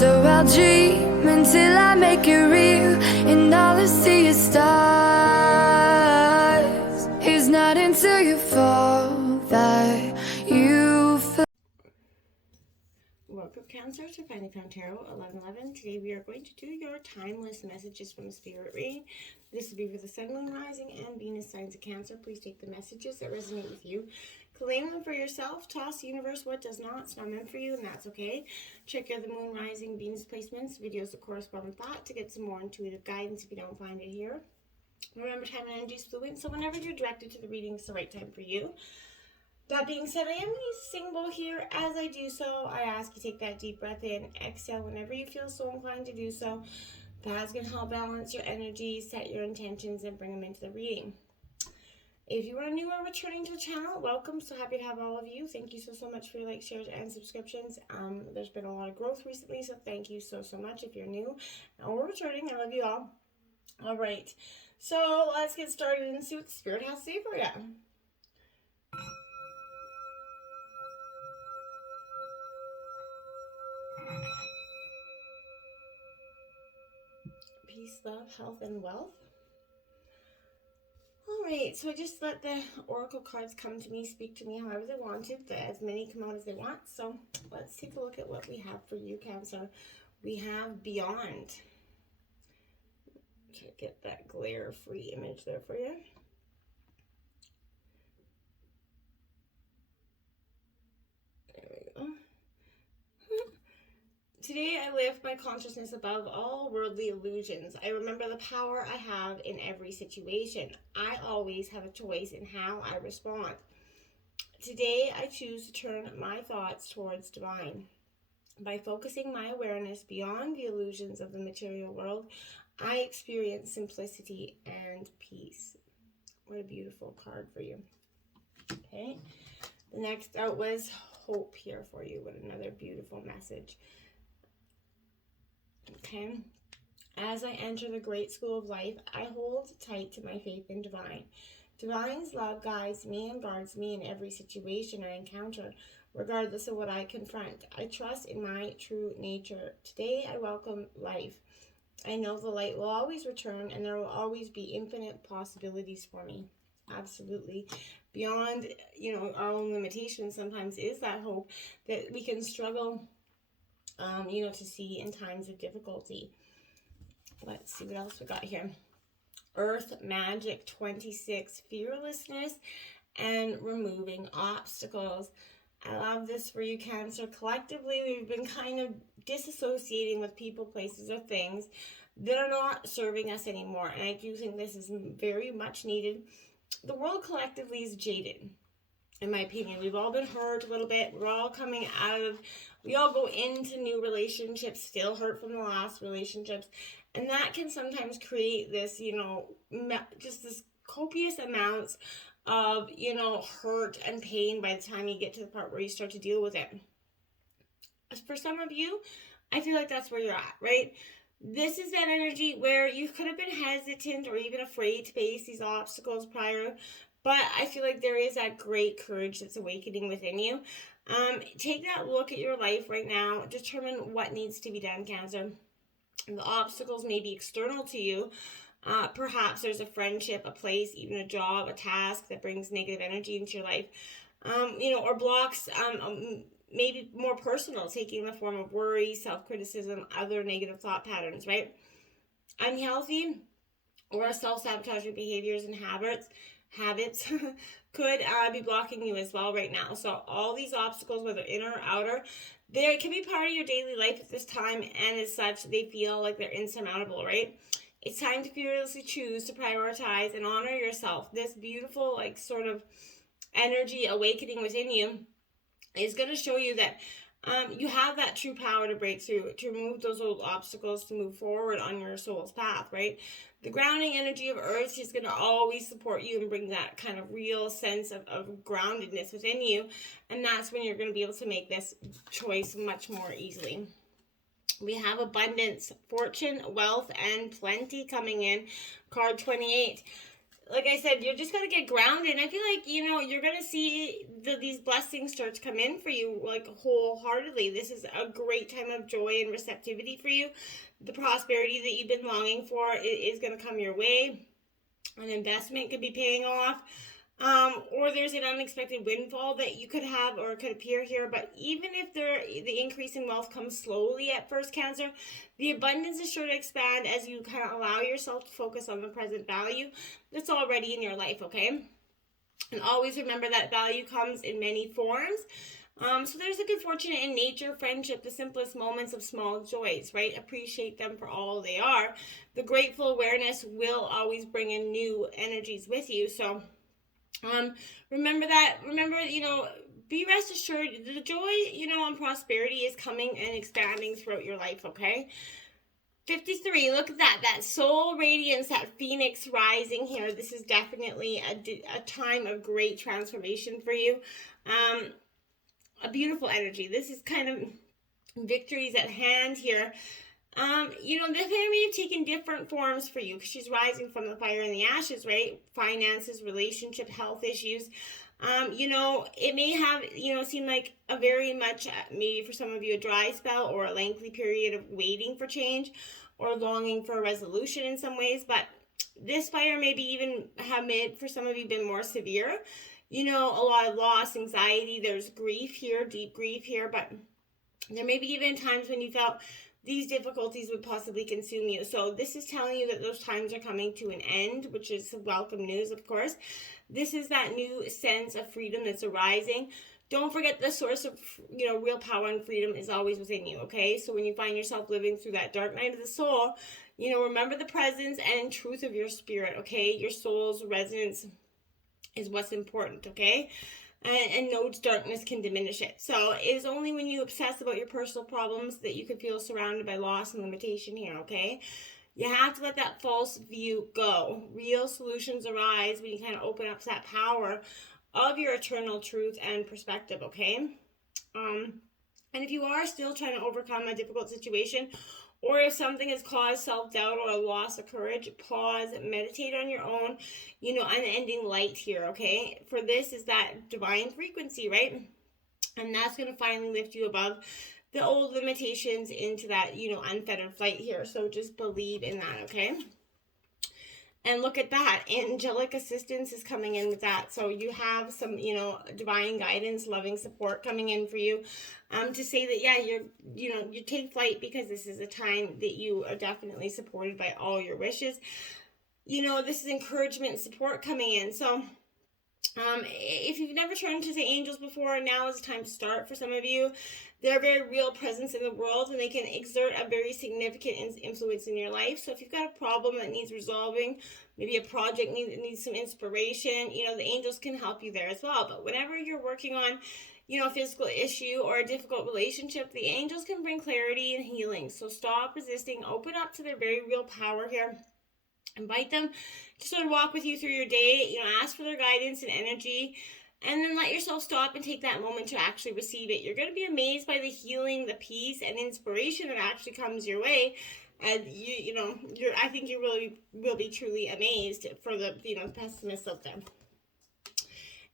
So I'll dream until I make it real, and all I see is stars. It's not until you fall that you feel. Welcome, Cancer, to Finally Found Tarot 1111. Today we are going to do your timeless messages from Spirit reading. This will be for the Sun, Moon, Rising, and Venus signs of Cancer. Please take the messages that resonate with you, claim them for yourself, toss the universe what does not. It's not meant for you, and that's okay. Check your the Moon, Rising, Venus placements, videos that correspond with that to get some more intuitive guidance if you don't find it here. Remember, time and energy is fluid, so whenever you're directed to the reading, it's the right time for you. That being said, I am going to use a singing bowl here. As I do so, I ask you take that deep breath in, exhale whenever you feel so inclined to do so. That's going to help balance your energy, set your intentions, and bring them into the reading. If you are new or returning to the channel, welcome. So happy to have all of you. Thank you so much for your likes, shares, and subscriptions. There's been a lot of growth recently, so thank you so much if you're new or returning. I love you all. All right, so let's get started and see what the Spirit has to say for you. Peace, love, health, and wealth. All right, so I just let the oracle cards come to me, speak to me however they wanted. As many come out as they want. So let's take a look at what we have for you, Cancer. We have Beyond. Try to get that glare-free image there for you. There we go. Today I lift my consciousness above all worldly illusions. I remember the power I have in every situation. I always have a choice in how I respond. Today I choose to turn my thoughts towards divine. By focusing my awareness beyond the illusions of the material world, I experience simplicity and peace. What a beautiful card for you. Okay. The next out was hope here for you. What another beautiful message. Okay. As I enter the great school of life, I hold tight to my faith in divine. Divine's love guides me and guards me in every situation I encounter, regardless of what I confront. I trust in my true nature. Today I welcome life. I know the light will always return, and there will always be infinite possibilities for me. Absolutely. Beyond, our own limitations sometimes is that hope that we can struggle, to see in times of difficulty. Let's see what else we got here. Earth Magic 26, fearlessness and removing obstacles. I love this for you, Cancer. Collectively, we've been kind of disassociating with people, places, or things that are not serving us anymore. And I do think this is very much needed. The world collectively is jaded, in my opinion. We've all been hurt a little bit. We're all coming out of, we all go into new relationships, still hurt from the last relationships. And that can sometimes create this, just this copious amounts of, hurt and pain by the time you get to the part where you start to deal with it. For some of you, I feel like that's where you're at, right? This is that energy where you could have been hesitant or even afraid to face these obstacles prior, but I feel like there is that great courage that's awakening within you. Take that look at your life right now. Determine what needs to be done, Cancer. The obstacles may be external to you. Perhaps there's a friendship, a place, even a job, a task that brings negative energy into your life, or blocks, maybe more personal, taking the form of worry, self-criticism, other negative thought patterns, right? Unhealthy or self-sabotaging behaviors and habits could be blocking you as well right now. So all these obstacles, whether inner or outer, they can be part of your daily life at this time, and as such, they feel like they're insurmountable, right? It's time to fearlessly choose to prioritize and honor yourself. This beautiful, sort of energy awakening within you is going to show you that you have that true power to break through, to remove those old obstacles, to move forward on your soul's path, right? The grounding energy of Earth is going to always support you and bring that kind of real sense of groundedness within you. And that's when you're going to be able to make this choice much more easily. We have abundance, fortune, wealth, and plenty coming in. Card 28. like I said, you're just gonna get grounded. And I feel like, you're gonna see these blessings start to come in for you, like, wholeheartedly. This is a great time of joy and receptivity for you. The prosperity that you've been longing for is gonna come your way. An investment could be paying off. Or there's an unexpected windfall that you could have or could appear here. But even if the increase in wealth comes slowly at first, Cancer, the abundance is sure to expand as you kind of allow yourself to focus on the present value that's already in your life, okay? And always remember that value comes in many forms. So there's a good fortune in nature, friendship, the simplest moments of small joys, right? Appreciate them for all they are. The grateful awareness will always bring in new energies with you. So remember that. Remember, be rest assured the joy, and prosperity is coming and expanding throughout your life, okay? 53, look at that soul radiance, that phoenix rising here. This is definitely a time of great transformation for you. A beautiful energy. This is kind of victories at hand here. This may have taken different forms for you because she's rising from the fire and the ashes, right? Finances, relationship, health issues. It may have, seem like a very much, maybe for some of you, a dry spell or a lengthy period of waiting for change or longing for a resolution in some ways. But this fire maybe even have made, for some of you, been more severe. A lot of loss, anxiety, there's grief here, deep grief here, but there may be even times when you felt these difficulties would possibly consume you. So this is telling you that those times are coming to an end, which is welcome news, of course. This is that new sense of freedom that's arising. Don't forget the source of, real power and freedom is always within you, okay? So when you find yourself living through that dark night of the soul, remember the presence and truth of your spirit, okay? Your soul's resonance is what's important, okay? And no darkness can diminish it. So it is only when you obsess about your personal problems that you can feel surrounded by loss and limitation here, okay? You have to let that false view go. Real solutions arise when you kind of open up to that power of your eternal truth and perspective, okay? And if you are still trying to overcome a difficult situation, or if something has caused self-doubt or a loss of courage, pause, meditate on your own, unending light here, okay? For this is that divine frequency, right? And that's going to finally lift you above the old limitations into that, unfettered flight here. So just believe in that, okay? And look at that, angelic assistance is coming in with that. So you have some, divine guidance, loving support coming in for you, to say that, yeah, you take flight because this is a time that you are definitely supported by all your wishes. This is encouragement and support coming in. So if you've never turned to the angels before, now is the time to start for some of you. They're a very real presence in the world, and they can exert a very significant influence in your life. So if you've got a problem that needs resolving, maybe a project needs some inspiration, the angels can help you there as well. But whenever you're working on, a physical issue or a difficult relationship, the angels can bring clarity and healing. So stop resisting, open up to their very real power here. Invite them to sort of walk with you through your day, ask for their guidance and energy, and then let yourself stop and take that moment to actually receive it. You're going to be amazed by the healing, the peace, and inspiration that actually comes your way. And I think you really will be truly amazed for the, pessimists out there.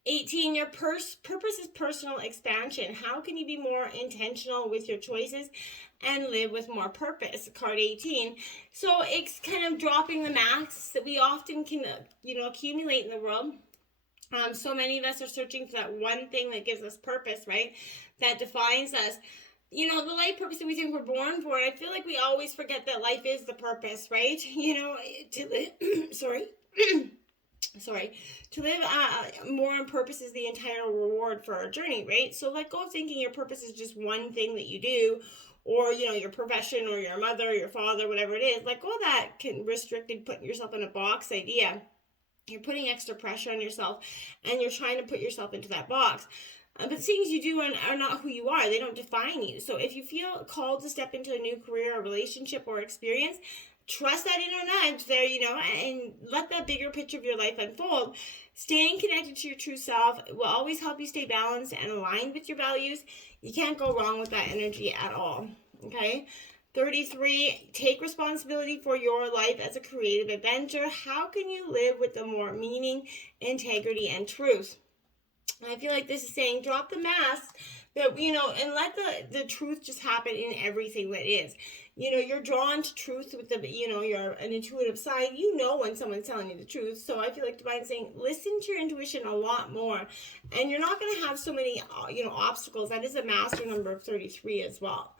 18, your purpose is personal expansion. How can you be more intentional with your choices and live with more purpose? Card 18. So it's kind of dropping the masks that we often can, accumulate in the world. So many of us are searching for that one thing that gives us purpose, right? That defines us. The life purpose that we think we're born for. I feel like we always forget that life is the purpose, right? To live, to live more on purpose is the entire reward for our journey, right? So let go of thinking your purpose is just one thing that you do, or your profession, or your mother, or your father, whatever it is. Let go of that restricted, putting yourself in a box idea. You're putting extra pressure on yourself, and you're trying to put yourself into that box. But things you do are not who you are. They don't define you. So if you feel called to step into a new career or relationship or experience, trust that inner nudge there, and let that bigger picture of your life unfold. Staying connected to your true self will always help you stay balanced and aligned with your values. You can't go wrong with that energy at all, okay? 33, take responsibility for your life as a creative adventure. How can you live with the more meaning, integrity, and truth? And I feel like this is saying drop the mask that, and let the truth just happen in everything that is. You're drawn to truth with you're an intuitive side. When someone's telling you the truth. So I feel like Divine's saying, listen to your intuition a lot more. And you're not going to have so many, obstacles. That is a master number of 33 as well.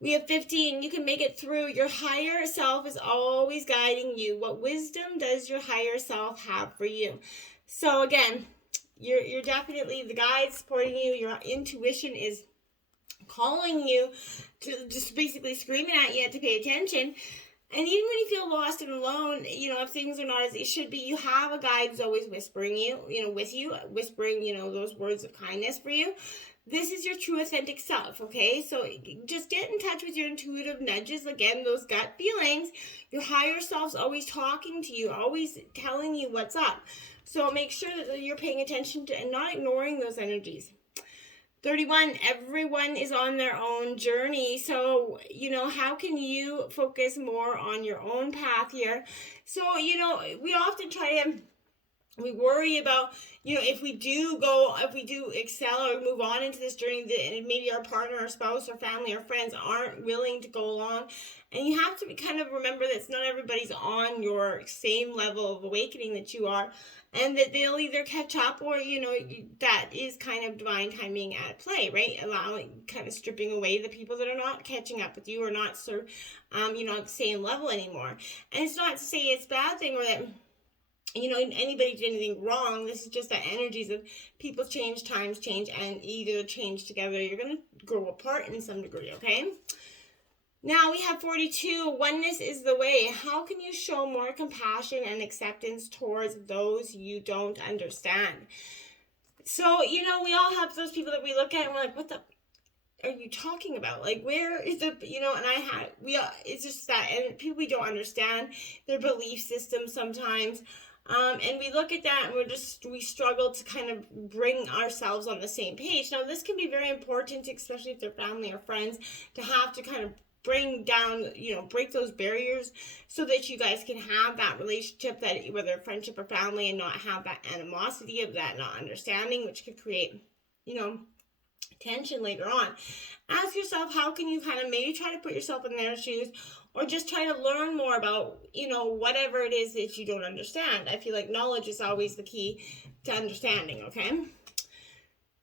We have 15. You can make it through. Your higher self is always guiding you. What wisdom does your higher self have for you? So again, you're definitely the guide supporting you. Your intuition is calling you to just basically screaming at you to pay attention. And even when you feel lost and alone, if things are not as they should be, you have a guide who's always whispering with you, whispering, those words of kindness for you. This is your true authentic self, okay? So just get in touch with your intuitive nudges, again, those gut feelings. Your higher self's always talking to you, always telling you what's up. So make sure that you're paying attention to and not ignoring those energies. 31, everyone is on their own journey. So, how can you focus more on your own path here? So, we often we worry about, if we do excel or move on into this journey, and maybe our partner or spouse or family or friends aren't willing to go along. And you have to kind of remember that not everybody's on your same level of awakening that you are, and that they'll either catch up or, that is kind of divine timing at play, right? Kind of stripping away the people that are not catching up with you or not, at the same level anymore. And it's not to say it's a bad thing or that, anybody did anything wrong. This is just the energies of people change, times change, and either change together, you're going to grow apart in some degree, okay? Now we have 42. Oneness is the way. How can you show more compassion and acceptance towards those you don't understand? So, we all have those people that we look at and we're like, what the are you talking about? Like, where is the, it's just that, and people we don't understand their belief system sometimes. And we look at that and we struggle to kind of bring ourselves on the same page. Now, this can be very important, especially if they're family or friends, to have to kind of bring down, break those barriers so that you guys can have that relationship, that whether friendship or family, and not have that animosity of that not understanding, which could create, tension later on. Ask yourself, how can you kind of maybe try to put yourself in their shoes, or just try to learn more about, whatever it is that you don't understand. I feel like knowledge is always the key to understanding, okay?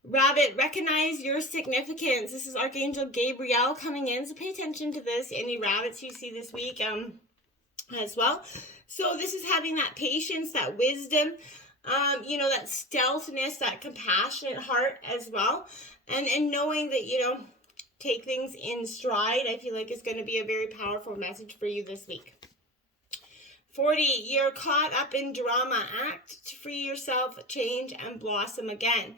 Rabbit, recognize your significance. This is Archangel Gabriel coming in, so pay attention to this. Any rabbits you see this week as well. So this is having that patience, that wisdom, that stealthiness, that compassionate heart as well. And knowing that, take things in stride, I feel like is going to be a very powerful message for you this week. 40, you're caught up in drama. Act to free yourself, change, and blossom again.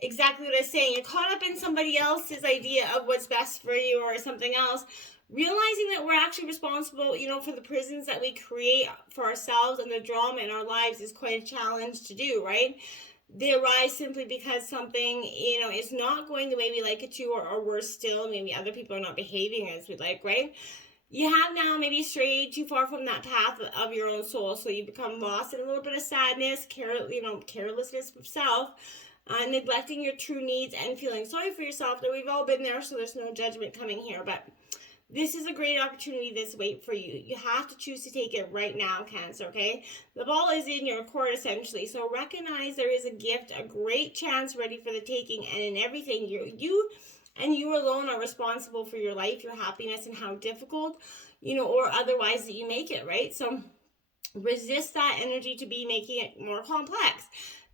Exactly what I was saying. You're caught up in somebody else's idea of what's best for you or something else. Realizing that we're actually responsible, for the prisons that we create for ourselves and the drama in our lives is quite a challenge to do, right? They arise simply because something, is not going the way we like it to, or worse still, maybe other people are not behaving as we'd like, right? You have now maybe strayed too far from that path of your own soul, so you become lost in a little bit of sadness, carelessness of self, neglecting your true needs and feeling sorry for yourself. That we've all been there, so there's no judgment coming here, but this is a great opportunity this week for you. You have to choose to take it right now, Cancer, okay? The ball is in your court, essentially. So recognize there is a gift, a great chance ready for the taking. And in everything, you and you alone are responsible for your life, your happiness, and how difficult, or otherwise that you make it, right? So resist that energy to be making it more complex.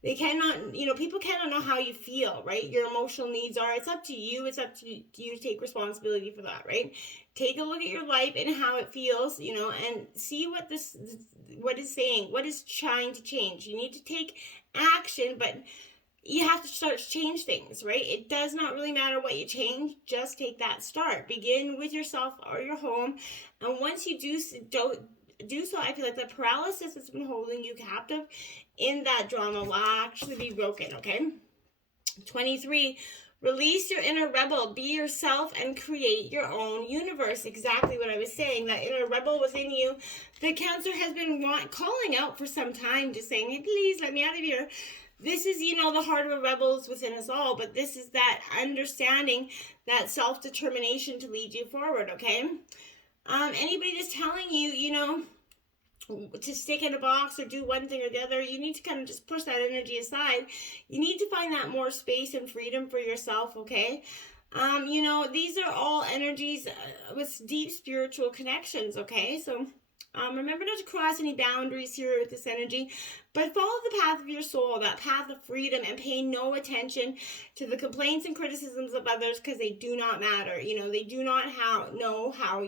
They cannot, people cannot know how you feel, right? Your emotional needs are, it's up to you. It's up to you to take responsibility for that, right? Take a look at your life and how it feels, and see what is saying, what is trying to change. You need to take action, but you have to start to change things, right? It does not really matter what you change. Just take that start. Begin with yourself or your home. And once you do so, I feel like the paralysis that's been holding you captive in that drama will actually be broken, okay? 23, Release your inner rebel. Be yourself and create your own universe. Exactly what I was saying. That inner rebel within you, the Cancer has been calling out for some time, just saying, hey, please let me out of here. This is, the heart of a rebel is within us all, but this is that understanding, that self-determination to lead you forward, okay? Anybody that's telling you, to stick in a box or do one thing or the other, you need to kind of just push that energy aside. You need to find that more space and freedom for yourself, okay? These are all energies with deep spiritual connections, okay? So remember not to cross any boundaries here with this energy, but follow the path of your soul, that path of freedom, and pay no attention to the complaints and criticisms of others, because they do not matter. They do not know how,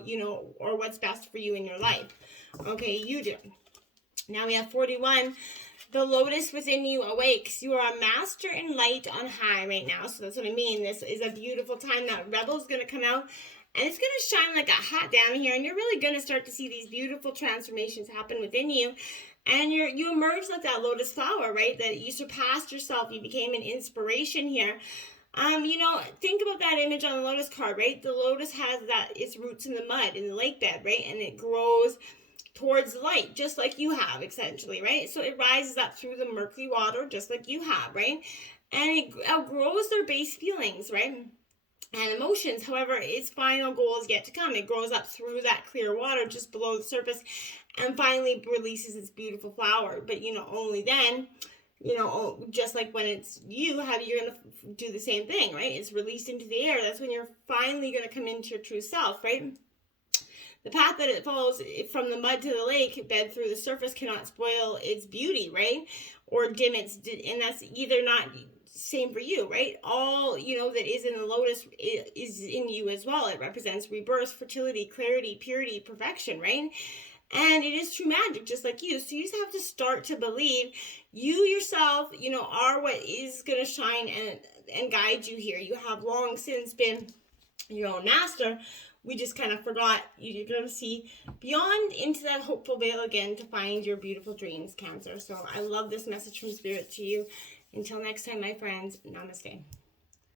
or what's best for you in your life. Okay, you do. Now we have 41. The lotus within you awakes. You are a master in light on high right now. So that's what I mean. This is a beautiful time. That rebel's going to come out, and it's going to shine like a hat down here. And you're really going to start to see these beautiful transformations happen within you. And you emerge like that lotus flower, right? That you surpassed yourself. You became an inspiration here. Think about that image on the lotus card, right? The lotus has its roots in the mud, in the lake bed, right? And it grows towards light, just like you have, essentially, right? So it rises up through the murky water, just like you have, right? And it outgrows their base feelings, right? And emotions. However, its final goal is yet to come. It grows up through that clear water just below the surface and finally releases its beautiful flower. But, only then, just like when it's you're going to do the same thing, right? It's released into the air. That's when you're finally going to come into your true self, right? The path that it follows from the mud to the lake bed through the surface cannot spoil its beauty, right? Or dim and that's either not same for you, right? All, that is in the lotus is in you as well. It represents rebirth, fertility, clarity, purity, perfection, right? And it is true magic, just like you. So you just have to start to believe you yourself, are what is going to shine and guide you here. You have long since been your own master. We just kind of forgot. You're going to see beyond into that hopeful veil again to find your beautiful dreams, Cancer. So I love this message from Spirit to you. Until next time, my friends, namaste.